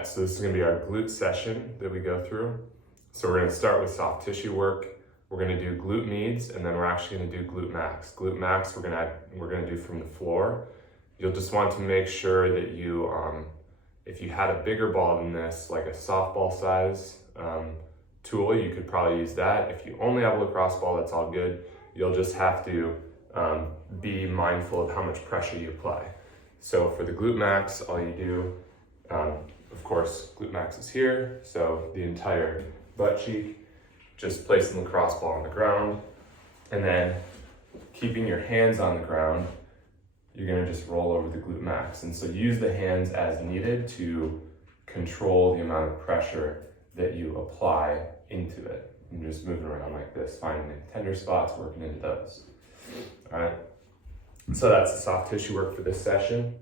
right, so this is gonna be our glute session that we go through. So we're gonna start with soft tissue work. We're gonna do glute meads, and then we're actually gonna do glute max. Glute max we're gonna do from the floor. You'll just want to make sure that you, if you had a bigger ball than this, like a softball size tool, you could probably use that. If you only have a lacrosse ball, that's all good. You'll just have to be mindful of how much pressure you apply. So for the glute max, all you do, of course, glute max is here, so the entire butt cheek, just place the lacrosse ball on the ground, and then keeping your hands on the ground, you're gonna just roll over the glute max. And so use the hands as needed to control the amount of pressure that you apply into it. And just moving around like this, finding the tender spots, working into those. All right, so that's the soft tissue work for this session.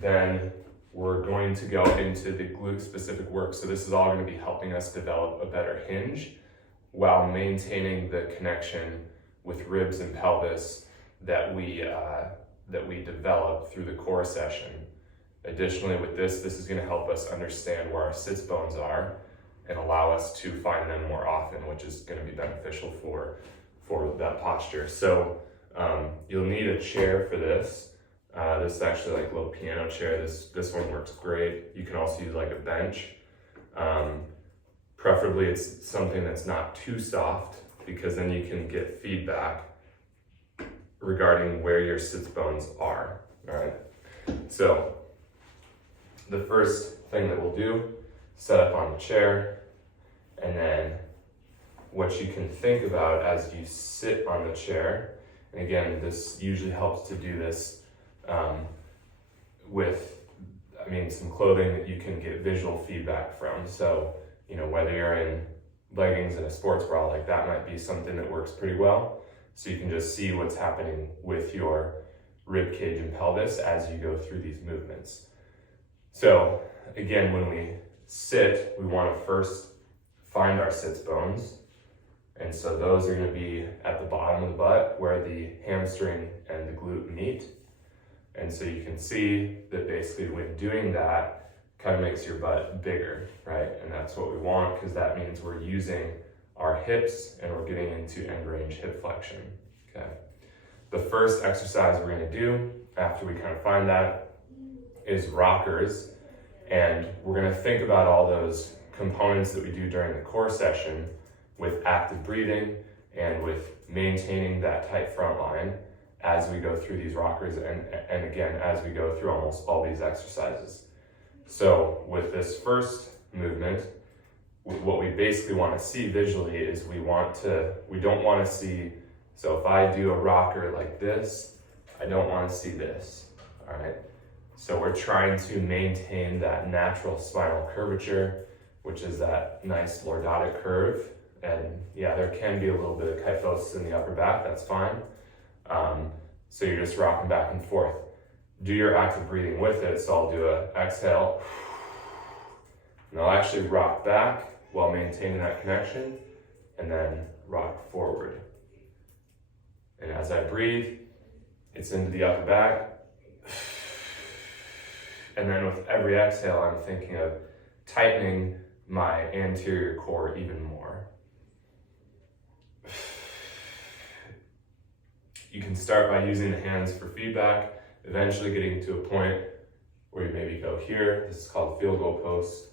Then we're going to go into the glute specific work. So this is all going to be helping us develop a better hinge while maintaining the connection with ribs and pelvis that we develop through the core session. Additionally, with this is going to help us understand where our sits bones are and allow us to find them more often, which is going to be beneficial for that posture. So you'll need a chair for this. This is actually like a little piano chair. This one works great. You can also use like a bench. Preferably it's something that's not too soft, because then you can get feedback regarding where your sits bones are. All right. So the first thing that we'll do, set up on the chair, and then what you can think about as you sit on the chair, and again, this usually helps to do this with, some clothing that you can get visual feedback from. So, whether you're in leggings and a sports bra, like that might be something that works pretty well. So you can just see what's happening with your rib cage and pelvis as you go through these movements. So again, when we sit, we want to first find our sits bones. And so those are going to be at the bottom of the butt where the hamstring and the glute meet. And so you can see that basically when doing that, kind of makes your butt bigger, right? And that's what we want, because that means we're using our hips and we're getting into end range hip flexion, okay? The first exercise we're going to do after we kind of find that is rockers. And we're going to think about all those components that we do during the core session with active breathing and with maintaining that tight front line as we go through these rockers, and again, as we go through almost all these exercises. So with this first movement, what we basically want to see visually is we don't want to see, so if I do a rocker like this, I don't want to see this, all right? So we're trying to maintain that natural spinal curvature, which is that nice lordotic curve. And yeah, there can be a little bit of kyphosis in the upper back, that's fine. So you're just rocking back and forth. Do your active breathing with it. So I'll do a exhale, and I'll actually rock back while maintaining that connection, and then rock forward. And as I breathe, it's into the upper back. And then with every exhale, I'm thinking of tightening my anterior core even more. You can start by using the hands for feedback, eventually getting to a point where you maybe go here. This is called field goal post.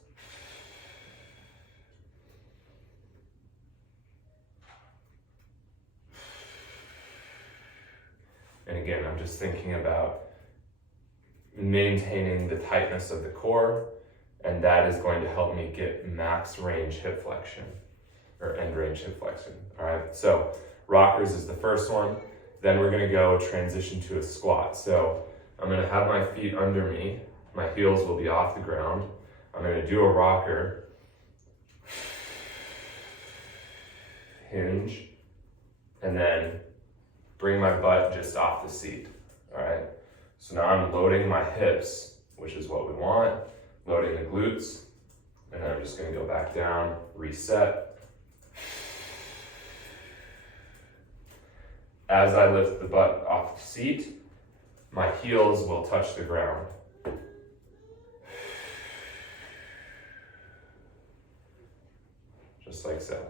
And again, I'm just thinking about maintaining the tightness of the core, and that is going to help me get max range hip flexion, or end range hip flexion. All right, so rockers is the first one. Then we're gonna go transition to a squat. So I'm gonna have my feet under me, my heels will be off the ground. I'm gonna do a rocker, hinge, and then bring my butt just off the seat, all right? So now I'm loading my hips, which is what we want, loading the glutes, and then I'm just gonna go back down, reset. As I lift the butt off the seat, my heels will touch the ground. like so.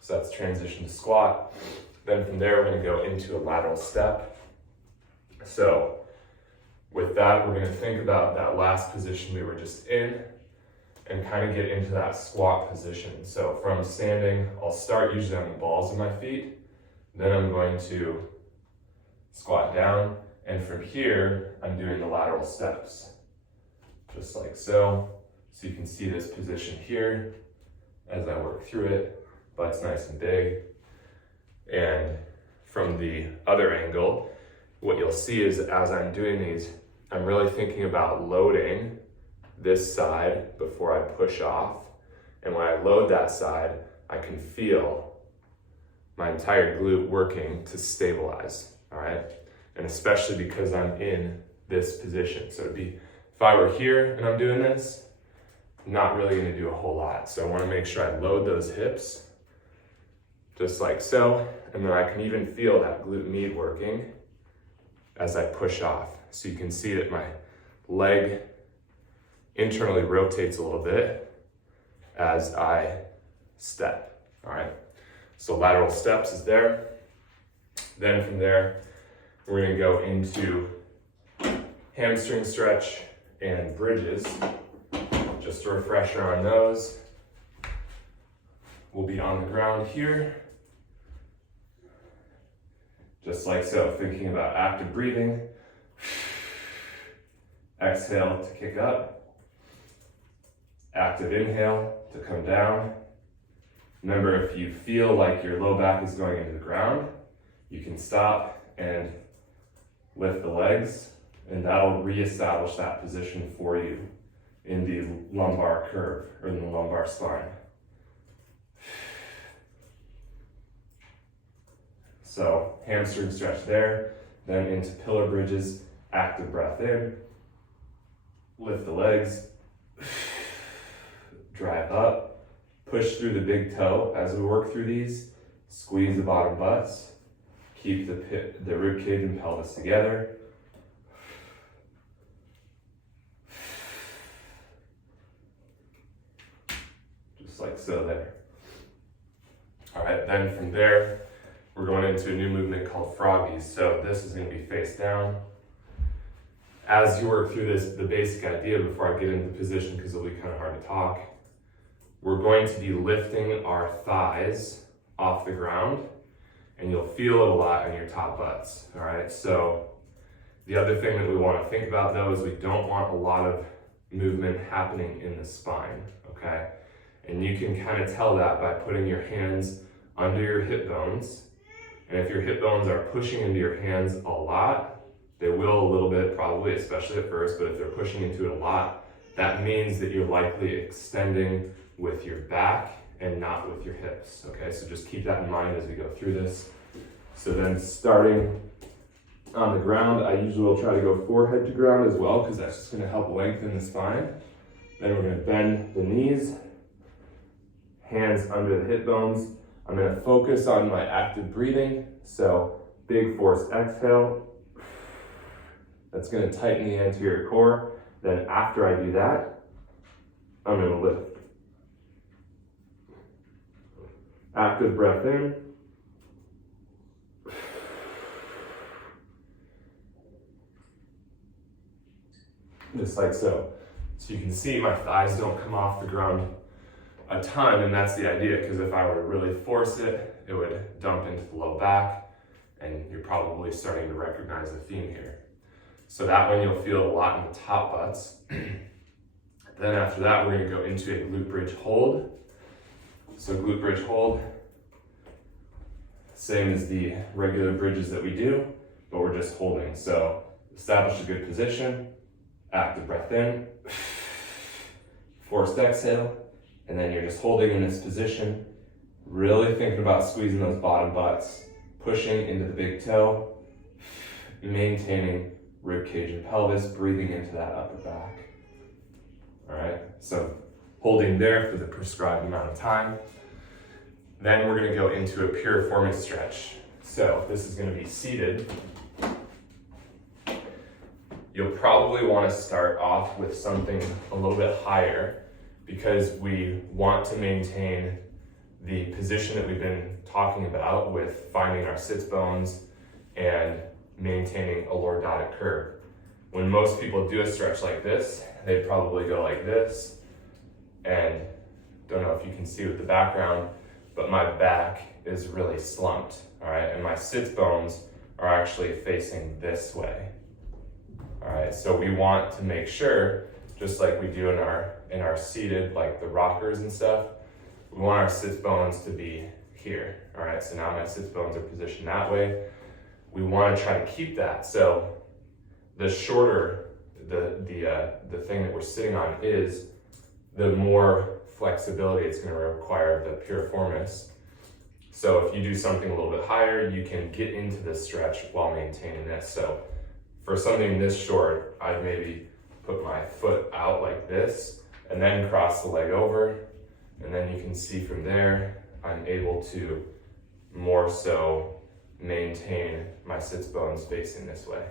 So that's transition to squat. Then from there, we're gonna go into a lateral step. So with that, we're gonna think about that last position we were just in and kind of get into that squat position. So from standing, I'll start usually on the balls of my feet. Then I'm going to squat down. And from here, I'm doing the lateral steps, just like so. So you can see this position here as I work through it, butt's nice and big. And from the other angle, what you'll see is as I'm doing these, I'm really thinking about loading this side before I push off. And when I load that side, I can feel my entire glute working to stabilize, all right? And especially because I'm in this position. So it'd be, if I were here and I'm doing this, not really gonna do a whole lot. So I wanna make sure I load those hips, just like so. And then I can even feel that glute med working as I push off. So you can see that my leg internally rotates a little bit as I step, all right? So lateral steps is there. Then from there, we're gonna go into hamstring stretch and bridges. Just a refresher on those. We'll be on the ground here. Just like so, thinking about active breathing. Exhale to kick up. Active inhale to come down. Remember, if you feel like your low back is going into the ground, you can stop and lift the legs, and that'll reestablish that position for you in the lumbar curve, or in the lumbar spine. So hamstring stretch there, then into pillar bridges, active breath in, lift the legs, drive up, push through the big toe as we work through these, squeeze the bottom butts, keep the rib cage and pelvis together. Just like so there. All right, then from there, we're going into a new movement called froggies. So this is gonna be face down. As you work through this, the basic idea before I get into the position, because it'll be kind of hard to talk, we're going to be lifting our thighs off the ground, and you'll feel it a lot in your top butts, all right? So the other thing that we want to think about though is we don't want a lot of movement happening in the spine, okay? And you can kind of tell that by putting your hands under your hip bones. And if your hip bones are pushing into your hands a lot, they will a little bit probably, especially at first, but if they're pushing into it a lot, that means that you're likely extending with your back and not with your hips, okay? So just keep that in mind as we go through this. So then starting on the ground, I usually will try to go forehead to ground as well, because that's just gonna help lengthen the spine. Then we're gonna bend the knees, hands under the hip bones. I'm gonna focus on my active breathing. So big forced exhale. That's gonna tighten the anterior core. Then after I do that, I'm gonna lift. Active breath in. Just like so. So you can see my thighs don't come off the ground a ton, and that's the idea, because if I were to really force it, it would dump into the low back, and you're probably starting to recognize the theme here. So that one you'll feel a lot in the top butts. Then after that, we're gonna go into a glute bridge hold. So glute bridge hold, same as the regular bridges that we do, but we're just holding. So establish a good position, active breath in, forced exhale, and then you're just holding in this position, really thinking about squeezing those bottom butts, pushing into the big toe, maintaining rib cage and pelvis, breathing into that upper back. All right, so holding there for the prescribed amount of time. Then we're gonna go into a piriformis stretch. So this is gonna be seated. You'll probably wanna start off with something a little bit higher, because we want to maintain the position that we've been talking about with finding our sits bones and maintaining a lordotic curve. When most people do a stretch like this, they'd probably go like this, and don't know if you can see with the background, but my back is really slumped, all right? And my sits bones are actually facing this way, all right? So we want to make sure, just like we do in our seated, like the rockers and stuff, we want our sits bones to be here, all right? So now my sits bones are positioned that way. We want to try to keep that. So the shorter the thing that we're sitting on is, the more flexibility it's going to require the piriformis. So if you do something a little bit higher, you can get into this stretch while maintaining this. So for something this short, I'd maybe put my foot out like this and then cross the leg over. And then you can see from there, I'm able to more so maintain my sits bones facing this way.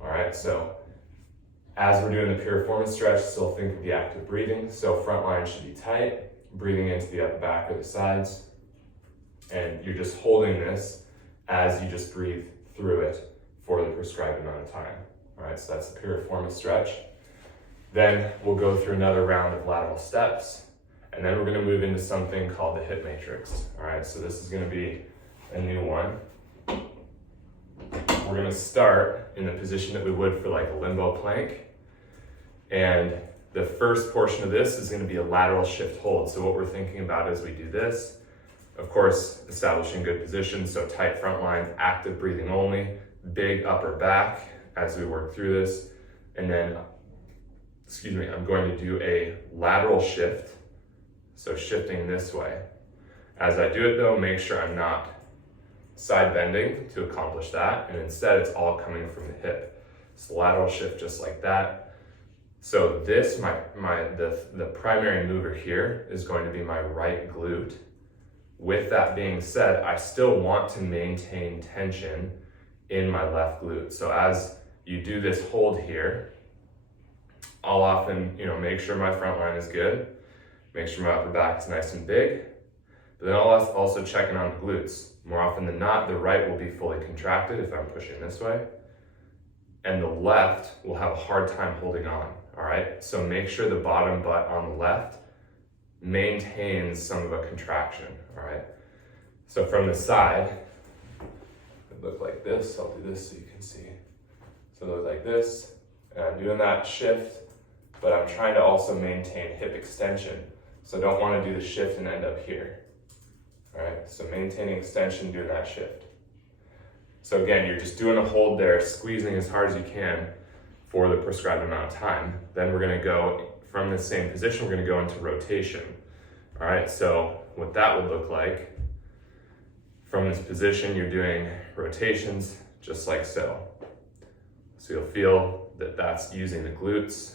All right, so as we're doing the piriformis stretch, still think of the active breathing. So front line should be tight, breathing into the upper back or the sides. And you're just holding this as you just breathe through it for the prescribed amount of time. All right, so that's the piriformis stretch. Then we'll go through another round of lateral steps, and then we're gonna move into something called the hip matrix. All right, so this is gonna be a new one. We're gonna start in the position that we would for like a limbo plank. And the first portion of this is gonna be a lateral shift hold. So what we're thinking about as we do this, of course, establishing good position, so tight front line, active breathing only, big upper back as we work through this. And then, I'm going to do a lateral shift, so shifting this way. As I do it though, make sure I'm not side bending to accomplish that, and instead it's all coming from the hip. So lateral shift just like that. So this, the primary mover here is going to be my right glute. With that being said, I still want to maintain tension in my left glute. So as you do this hold here, I'll often, make sure my front line is good, make sure my upper back is nice and big, but then I'll also check in on the glutes. More often than not, the right will be fully contracted if I'm pushing this way, and the left will have a hard time holding on, all right? So make sure the bottom butt on the left maintains some of a contraction, all right? So from the side, it look like this. I'll do this so you can see. So it look like this, and I'm doing that shift, but I'm trying to also maintain hip extension. So I don't want to do the shift and end up here. All right, so maintaining extension, doing that shift. So again, you're just doing a hold there, squeezing as hard as you can for the prescribed amount of time. Then we're gonna go from the same position, we're gonna go into rotation. All right, so what that would look like, from this position, you're doing rotations just like so. So you'll feel that that's using the glutes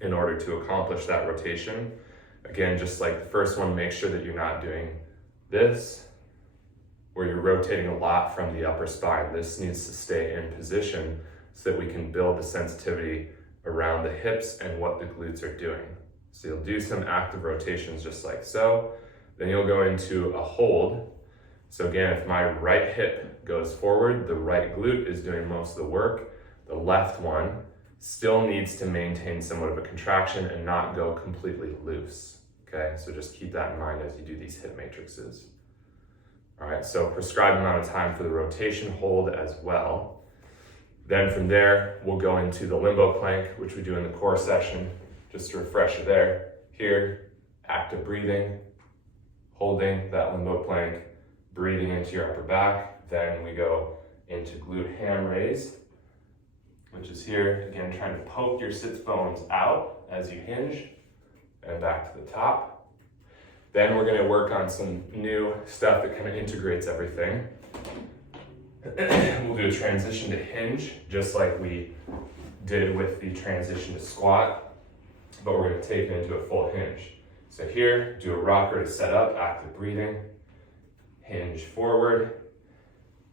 in order to accomplish that rotation. Again, just like the first one, make sure that you're not doing this, where you're rotating a lot from the upper spine. This needs to stay in position so that we can build the sensitivity around the hips and what the glutes are doing. So you'll do some active rotations just like so. Then you'll go into a hold. So again, if my right hip goes forward, the right glute is doing most of the work. The left one still needs to maintain somewhat of a contraction and not go completely loose. Okay, so just keep that in mind as you do these hip matrices. All right, so prescribed amount of time for the rotation hold as well. Then from there, we'll go into the limbo plank, which we do in the core session, just to refresh you there. Here, active breathing, holding that limbo plank, breathing into your upper back. Then we go into glute ham raise, which is here, again, trying to poke your sits bones out as you hinge, and back to the top. Then we're gonna work on some new stuff that kind of integrates everything. We'll do a transition to hinge, just like we did with the transition to squat, but we're gonna take it into a full hinge. So here, do a rocker to set up, active breathing, hinge forward,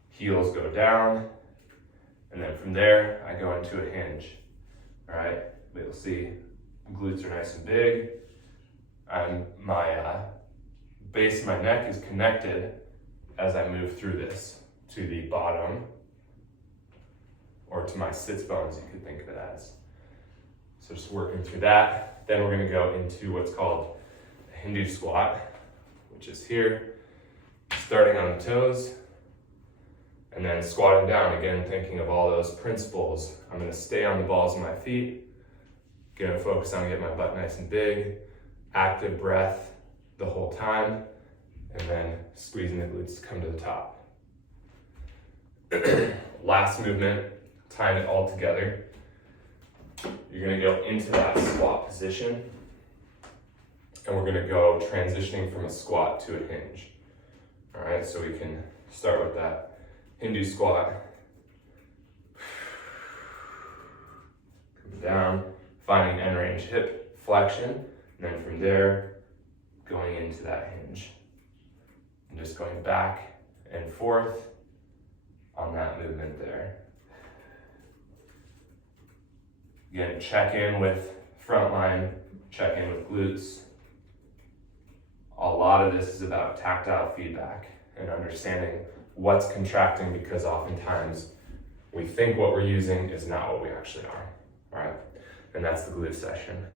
heels go down, and then from there, I go into a hinge. All right, but you'll see glutes are nice and big. My base of my neck is connected as I move through this to the bottom, or to my sits bones, you could think of it as. So just working through that. Then we're gonna go into what's called a Hindu squat, which is here, starting on the toes, and then squatting down, again, thinking of all those principles. I'm gonna stay on the balls of my feet, gonna focus on getting my butt nice and big, active breath the whole time, and then squeezing the glutes to come to the top. Last movement, tying it all together. You're gonna go into that squat position, and we're gonna go transitioning from a squat to a hinge. All right, so we can start with that Hindu squat. Come down, finding end range hip flexion, and then from there, going into that hinge. And just going back and forth on that movement there. Again, check in with front line, check in with glutes. A lot of this is about tactile feedback and understanding what's contracting, because oftentimes we think what we're using is not what we actually are, all right? And that's the glute session.